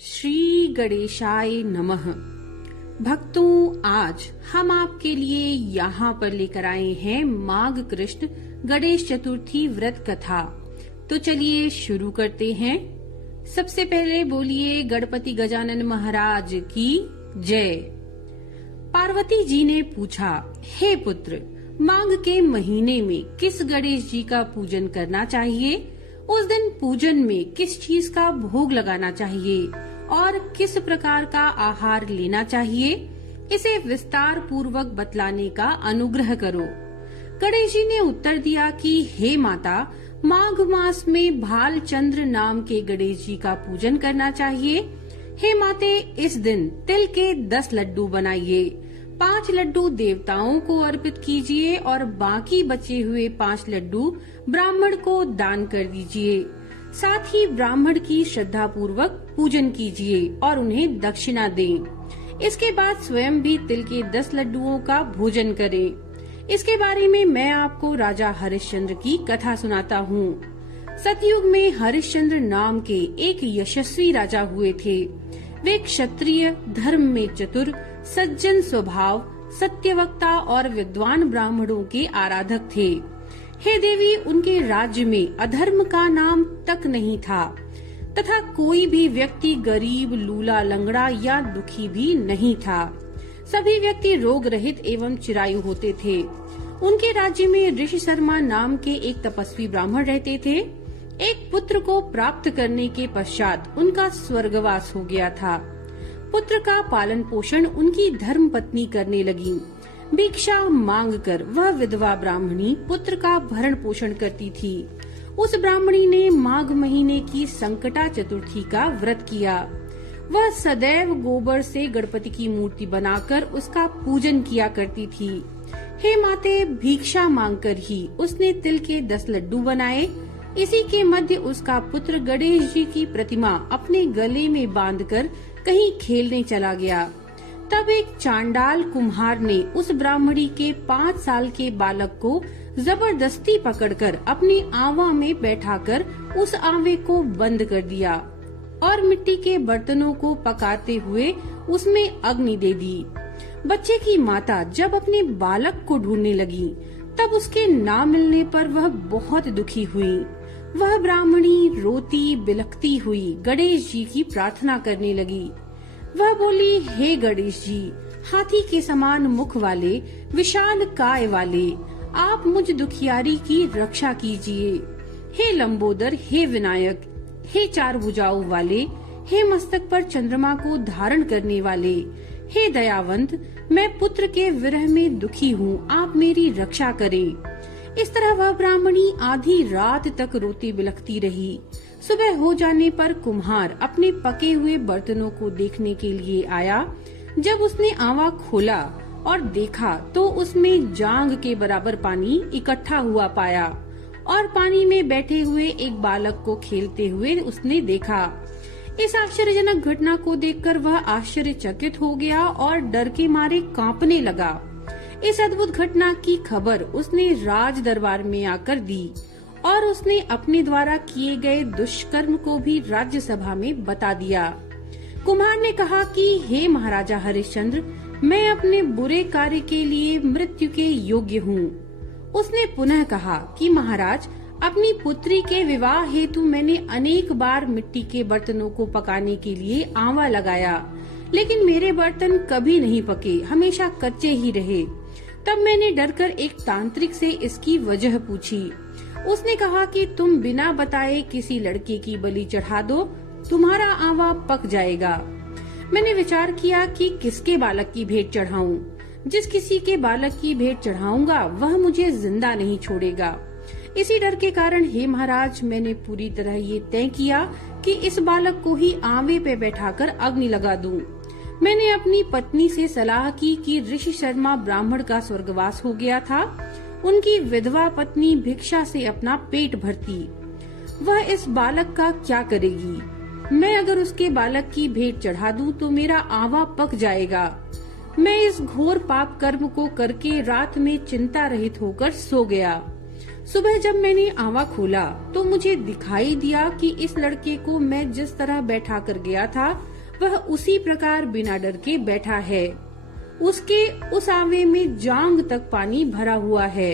श्री गणेशाय नमः। भक्तों, आज हम आपके लिए यहाँ पर लेकर आए हैं माघ कृष्ण गणेश चतुर्थी व्रत कथा। तो चलिए शुरू करते हैं। सबसे पहले बोलिए गणपति गजानन महाराज की जय। पार्वती जी ने पूछा, हे पुत्र, माघ के महीने में किस गणेश जी का पूजन करना चाहिए? उस दिन पूजन में किस चीज का भोग लगाना चाहिए और किस प्रकार का आहार लेना चाहिए? इसे विस्तार पूर्वक बतलाने का अनुग्रह करो। गणेश जी ने उत्तर दिया कि हे माता, माघ मास में भाल चंद्र नाम के गणेश जी का पूजन करना चाहिए। हे माते, इस दिन तिल के 10 लड्डू बनाइए, 5 लड्डू देवताओं को अर्पित कीजिए और बाकी बचे हुए 5 लड्डू ब्राह्मण को दान कर दीजिए। साथ ही ब्राह्मण की श्रद्धा पूर्वक पूजन कीजिए और उन्हें दक्षिणा दें। इसके बाद स्वयं भी तिल के 10 लड्डुओं का भोजन करें। इसके बारे में मैं आपको राजा हरिश्चंद्र की कथा सुनाता हूँ। सतयुग में हरिश्चंद्र नाम के एक यशस्वी राजा हुए थे। वे क्षत्रिय, धर्म में चतुर, सज्जन स्वभाव, सत्यवक्ता और विद्वान ब्राह्मणों के आराधक थे। हे देवी, उनके राज्य में अधर्म का नाम तक नहीं था तथा कोई भी व्यक्ति गरीब, लूला, लंगड़ा या दुखी भी नहीं था। सभी व्यक्ति रोग रहित एवं चिरायु होते थे। उनके राज्य में ऋषि शर्मा नाम के एक तपस्वी ब्राह्मण रहते थे। एक पुत्र को प्राप्त करने के पश्चात उनका स्वर्गवास हो गया था। पुत्र का पालन पोषण उनकी धर्म पत्नी करने लगी। भिक्षा मांगकर वह विधवा ब्राह्मणी पुत्र का भरण पोषण करती थी। उस ब्राह्मणी ने माघ महीने की संकटा चतुर्थी का व्रत किया। वह सदैव गोबर से गणपति की मूर्ति बनाकर उसका पूजन किया करती थी। हे माते, भिक्षा मांगकर ही उसने तिल के 10 लड्डू बनाए। इसी के मध्य उसका पुत्र गणेश जी की प्रतिमा अपने गले में बांधकर कहीं खेलने चला गया। तब एक चांडाल कुम्हार ने उस ब्राह्मणी के 5 साल के बालक को जबरदस्ती पकड़कर अपनी आवा में बैठाकर उस आवे को बंद कर दिया और मिट्टी के बर्तनों को पकाते हुए उसमें अग्नि दे दी। बच्चे की माता जब अपने बालक को ढूंढने लगी, तब उसके ना मिलने पर वह बहुत दुखी हुई। वह ब्राह्मणी रोती बिलखती हुई गणेश जी की प्रार्थना करने लगी। वह बोली, हे गणेश जी, हाथी के समान मुख वाले, विशाल काय वाले, आप मुझ दुखियारी की रक्षा कीजिए। हे लंबोदर, हे विनायक, हे 4 भुजाओं वाले, हे मस्तक पर चंद्रमा को धारण करने वाले, हे दयावंत, मैं पुत्र के विरह में दुखी हूँ, आप मेरी रक्षा करें। इस तरह वह ब्राह्मणी आधी रात तक रोती बिलखती रही। सुबह हो जाने पर कुम्हार अपने पके हुए बर्तनों को देखने के लिए आया। जब उसने आवा खोला और देखा तो उसमें जांग के बराबर पानी इकट्ठा हुआ पाया और पानी में बैठे हुए एक बालक को खेलते हुए उसने देखा। इस आश्चर्यजनक घटना को देखकर वह आश्चर्यचकित हो गया और डर के मारे कांपने लगा। इस अद्भुत घटना की खबर उसने राज दरबार में आकर दी और उसने अपने द्वारा किए गए दुष्कर्म को भी राज्यसभा में बता दिया। कुम्हार ने कहा कि हे महाराजा हरिश्चंद्र, मैं अपने बुरे कार्य के लिए मृत्यु के योग्य हूँ। उसने पुनः कहा कि महाराज, अपनी पुत्री के विवाह हेतु मैंने अनेक बार मिट्टी के बर्तनों को पकाने के लिए आंवा लगाया, लेकिन मेरे बर्तन कभी नहीं पके, हमेशा कच्चे ही रहे। तब मैंने डरकर एक तांत्रिक से इसकी वजह पूछी। उसने कहा कि तुम बिना बताए किसी लड़के की बलि चढ़ा दो, तुम्हारा आंवा पक जाएगा। मैंने विचार किया कि किसके बालक की भेंट चढ़ाऊं। जिस किसी के बालक की भेंट चढ़ाऊंगा वह मुझे जिंदा नहीं छोड़ेगा। इसी डर के कारण हे महाराज, मैंने पूरी तरह ये तय किया कि इस बालक को ही आंवे पे बैठाकर अग्नि लगा दूं। मैंने अपनी पत्नी से सलाह की कि ऋषि शर्मा ब्राह्मण का स्वर्गवास हो गया था। उनकी विधवा पत्नी भिक्षा से अपना पेट भरती। वह इस बालक का क्या करेगी? मैं अगर उसके बालक की भेंट चढ़ा दूं तो मेरा आंवा पक जाएगा। मैं इस घोर पाप कर्म को करके रात में चिंता रहित होकर सो गया। सुबह जब मैंने आंवा खोला तो मुझे दिखाई दिया कि इस लड़के को मैं जिस तरह बैठा कर गया था वह उसी प्रकार बिना डर के बैठा है। उसके उस आंवे में जांग तक पानी भरा हुआ है।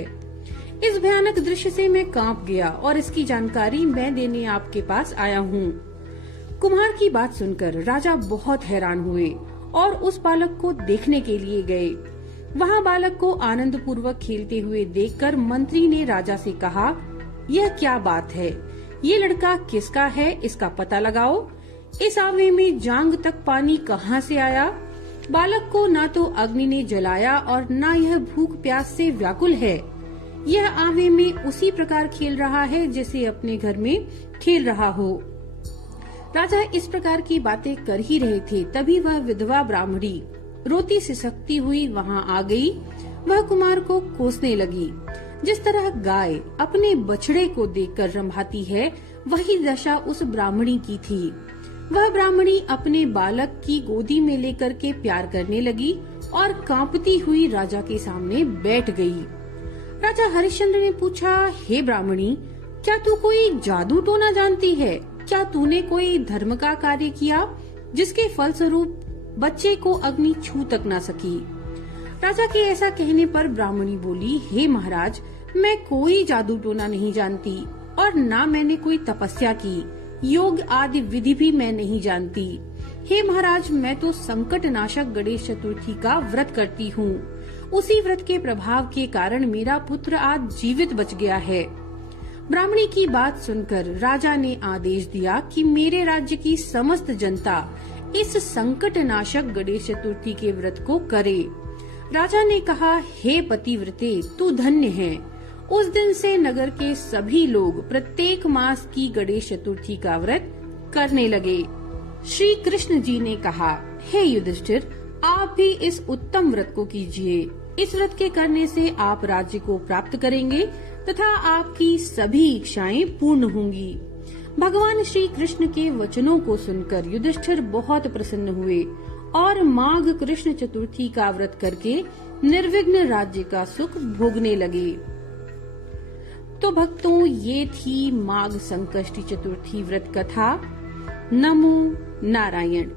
इस भयानक दृश्य से मैं कांप गया और इसकी जानकारी मैं देने आपके पास आया हूँ। कुम्हार की बात सुनकर राजा बहुत हैरान हुए और उस बालक को देखने के लिए गए। वहाँ बालक को आनंद पूर्वक खेलते हुए देखकर मंत्री ने राजा से कहा, यह क्या बात है? ये लड़का किसका है? इसका पता लगाओ। इस आंवे में जांग तक पानी कहाँ से आया? बालक को न तो अग्नि ने जलाया और न यह भूख प्यास से व्याकुल है। यह आंवे में उसी प्रकार खेल रहा है जैसे अपने घर में खेल रहा हो। राजा इस प्रकार की बातें कर ही रहे थे, तभी वह विधवा ब्राह्मणी रोती सिसकती हुई वहाँ आ गई। वह कुमार को कोसने लगी। जिस तरह गाय अपने बछड़े को देखकर रंभाती है, वही दशा उस ब्राह्मणी की थी। वह ब्राह्मणी अपने बालक की गोदी में लेकर के प्यार करने लगी और कांपती हुई राजा के सामने बैठ गई। राजा हरिश्चंद्र ने पूछा, हे ब्राह्मणी, क्या तू कोई जादू टोना जानती है? क्या तूने कोई धर्म का कार्य किया जिसके फलस्वरूप बच्चे को अग्नि छू तक न सकी? राजा के ऐसा कहने पर ब्राह्मणी बोली, हे महाराज, मैं कोई जादू टोना नहीं जानती और न मैंने कोई तपस्या की। योग आदि विधि भी मैं नहीं जानती। हे महाराज, मैं तो संकट नाशक गणेश चतुर्थी का व्रत करती हूँ। उसी व्रत के प्रभाव के कारण मेरा पुत्र आज जीवित बच गया है। ब्राह्मणी की बात सुनकर राजा ने आदेश दिया कि मेरे राज्य की समस्त जनता इस संकट नाशक गणेश चतुर्थी के व्रत को करे। राजा ने कहा, हे पतिव्रते, तू धन्य है। उस दिन से नगर के सभी लोग प्रत्येक मास की गणेश चतुर्थी का व्रत करने लगे। श्री कृष्ण जी ने कहा, हे युधिष्ठिर, आप भी इस उत्तम व्रत को कीजिए। इस व्रत के करने से आप राज्य को प्राप्त करेंगे तथा आपकी सभी इच्छाएं पूर्ण होंगी। भगवान श्री कृष्ण के वचनों को सुनकर युधिष्ठिर बहुत प्रसन्न हुए और माघ कृष्ण चतुर्थी का व्रत करके निर्विघ्न राज्य का सुख भोगने लगे। तो भक्तों, ये थी माघ संकष्टी चतुर्थी व्रत कथा। नमो नारायण।